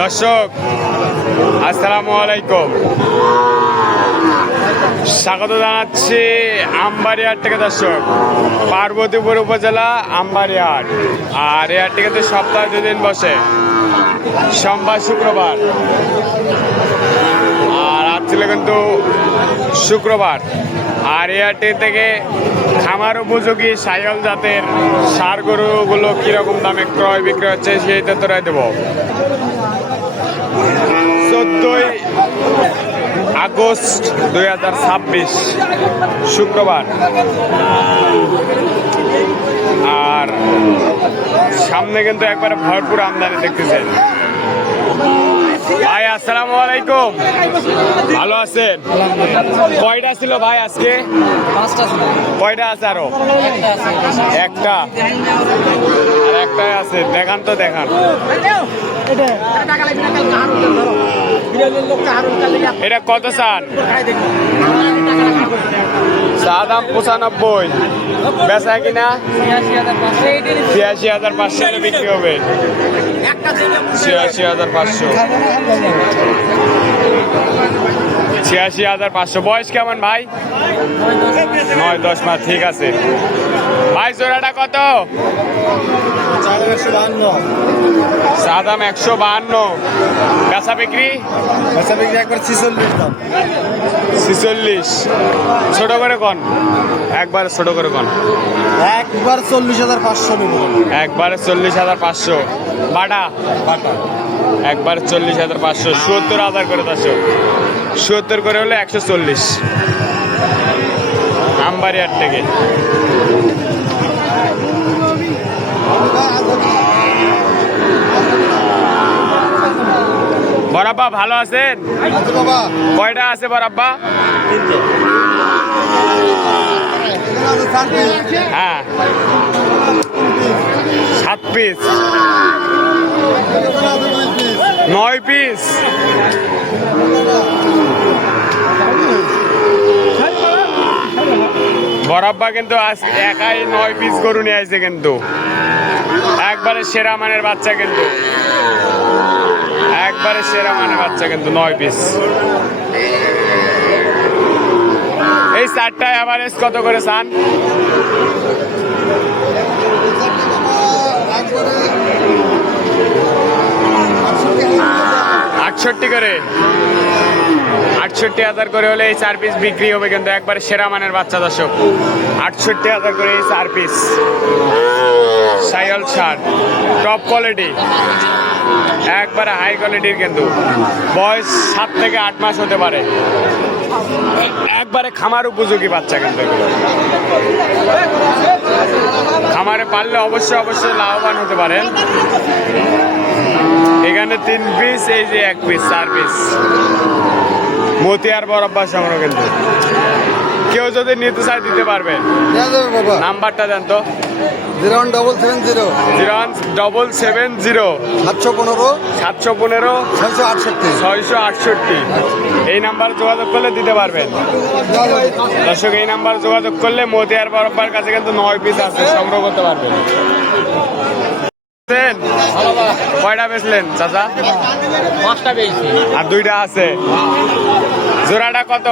দর্শক আসসালামু আলাইকুম, স্বাগত জানাচ্ছি আমবাড়ি হাট থেকে। দর্শক, পার্বতীপুর উপজেলা আমবাড়ি হাট। আর এই হাটটিতে তো সপ্তাহে 2 দিন বসে, সোমবার শুক্রবার। আর আজ ছিল কিন্তু শুক্রবার। আর এই হাটটি থেকে খামার উপযোগী সাইকেল জাতের ষাঁড় গরুগুলো কীরকম দামে ক্রয় বিক্রয় হচ্ছে সেই তথ্যটাই দেব। 14ই আগস্ট 2026 শুক্রবার। আর সামনে কিন্তু একবারে ভরপুর আমদানি দেখতেছেন। ভাই আসসালামু আলাইকুম, ভালো আছেন? কয়টা ছিল ভাই আজকে? 5টা ছিল। কয়টা আছে আরো? একটা, আর একটাই আছে। দেখান তো, দেখান। এটা কত চান? চা দাম 95, বেচা কিনা 86,500 বিক্রি হবে। 86,500, 86,500। বয়স কেমন ভাই? 9-10 মাস। ঠিক আছে ভাই, জোড়াটা কত? চা দাম 152, বেচা বিক্রি একবার 46 দাম। 46। ছোট করে কন, একবার ছোট করে কন। একবার 40,500 নেব। একবারে 40,500। বাটা একবার 40,500। 70,000 করে। 70 করে হলে 140। আমবাড়ি হাট থেকে। বরাব্বা ভালো আছেন? কয়টা আছে বরাব্বা? 3টে। হ্যাঁ, 7 পিস, 9 পিস। বরাব্বা কিন্তু আজ একাই 9 পিস গরু নিয়ে আসছে কিন্তু। একবারে সেরা মানের বাচ্চা কিন্তু, একবারে সেরা মানের বাচ্চা কিন্তু 9 পিস। এই 4টায় এভারেজ কত করে চান? 68 করে। 68,000 করে হলে এই 4 পিস বিক্রি হবে কিন্তু। একবারে সেরা মানের বাচ্চা। দর্শক, 68,000 করে এই 4 পিস সাইকেল ষাঁড়, টপ কোয়ালিটি, একবারে হাই কোয়ালিটির কিন্তু। বয়স 7 থেকে 8 মাস হতে পারে। একবারে খামার উপযোগী বাচ্চা কিন্তু। খামারে পারলে অবশ্যই লাভবান হতে পারেন। এখানে 3 পিস, এই যে 1 পিস, 4 পিস। মতিয়ার বরাব্বা সংগ্রহ কিন্তু। কেউ যদি নিতে চায় দিতে পারবে। নাম্বারটা দেন তো। 01770 715 668 এই নাম্বার যোগাযোগ করলে দিতে পারবেন। দর্শক, এই নাম্বার যোগাযোগ করলে মতিয়ার বরাব্বার কাছে কিন্তু 9 পিস আছে, সংগ্রহ করতে পারবেন। কয়টা বেচলেন চাচা? 5টা পেয়েছি। আর 2টা আছে। জোড়াটা কত?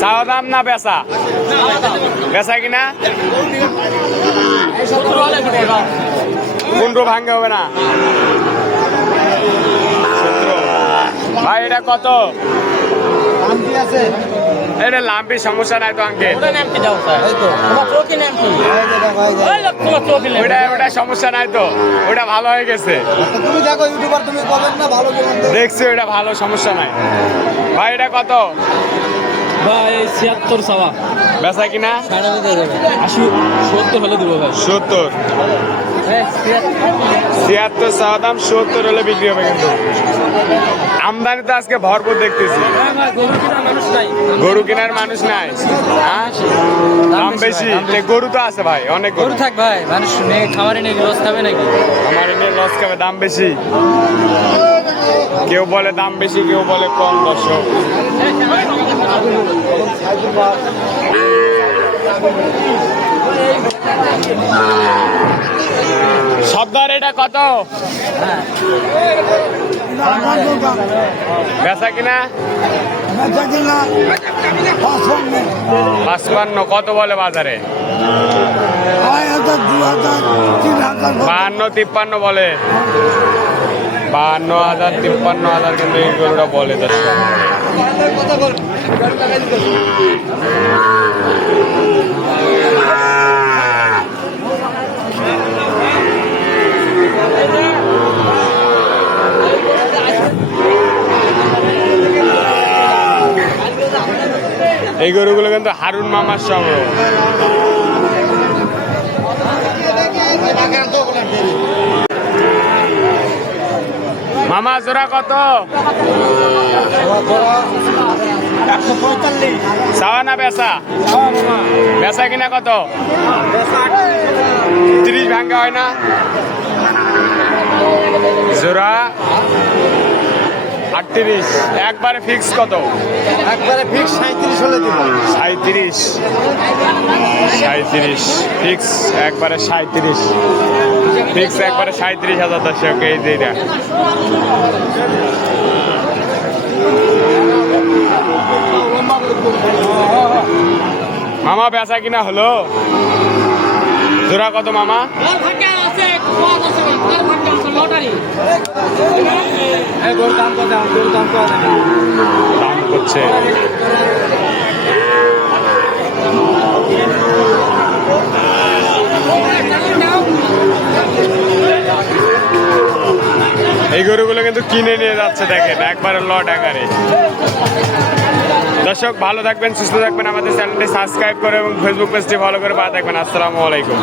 চাওয়া দাম না বেচা? বেচা কিনা 15 ভাঙ্গে হবে না? 17। ভাই এটা কত? এটা লাম্পি, সমস্যা নাই তো আঙ্কেল? ওটা সমস্যা নাই তো? ওটা ভালো হয়ে গেছে। তুমি দেখো ইউটিউবার, তুমি বলেন না ভালো। দেখছি ওটা ভালো, সমস্যা নাই। ভাই এটা কত? ভাই 76 সাওয়া। বেচা কিনা 70 হলে দিব ভাই। 70। 76 চাওয়া দাম, 70 হলে বিক্রি হবে কিন্তু। আমদানি তো আজকে ভরপুর দেখতেছি। গরু কেনার মানুষ নাই। হ্যাঁ, দাম বেশি। গরু তো আছে ভাই, অনেক গরু থাক ভাই। মানুষ খামারে নিয়ে লস খাবে নাকি? খামারে নিয়ে লস খাবে, দাম বেশি। কেউ বলে দাম বেশি, কেউ বলে কম। দর্শক, এই আবদার এটা কত? বেচা কিনা 55। কত বলে বাজারে? 52-53 বলে। 52,000-53,000 কিন্তু এই গরুটা বলে। এই গরুগুলো কিন্তু হারুন মামার সংগ্রহ। মামা জোড়া কত? 145। চাওয়া না বেচা? বেচা কিনা কত? 30 ভাঙ্গা হয় না? জোড়া 38। একবারে ফিক্স কত? একবারে ফিক্স 37 হলে দিব। 37 ফিক্স একবারে 37 ফিক্স একবারে 37,000 দর্শক এই যে এটা। মামা বেচা কিনা হলো? জোড়া কত মামা? দাম করছে। এই গরুগুলো কিন্তু কিনে নিয়ে যাচ্ছে, দেখেন একবারে লট আকারে। দর্শক ভালো থাকবেন, সুস্থ থাকবেন, আমাদের চ্যানেলটি সাবস্ক্রাইব করে এবং ফেসবুক পেজটি ফলো করে পাশে থাকবেন। আসসালামু আলাইকুম।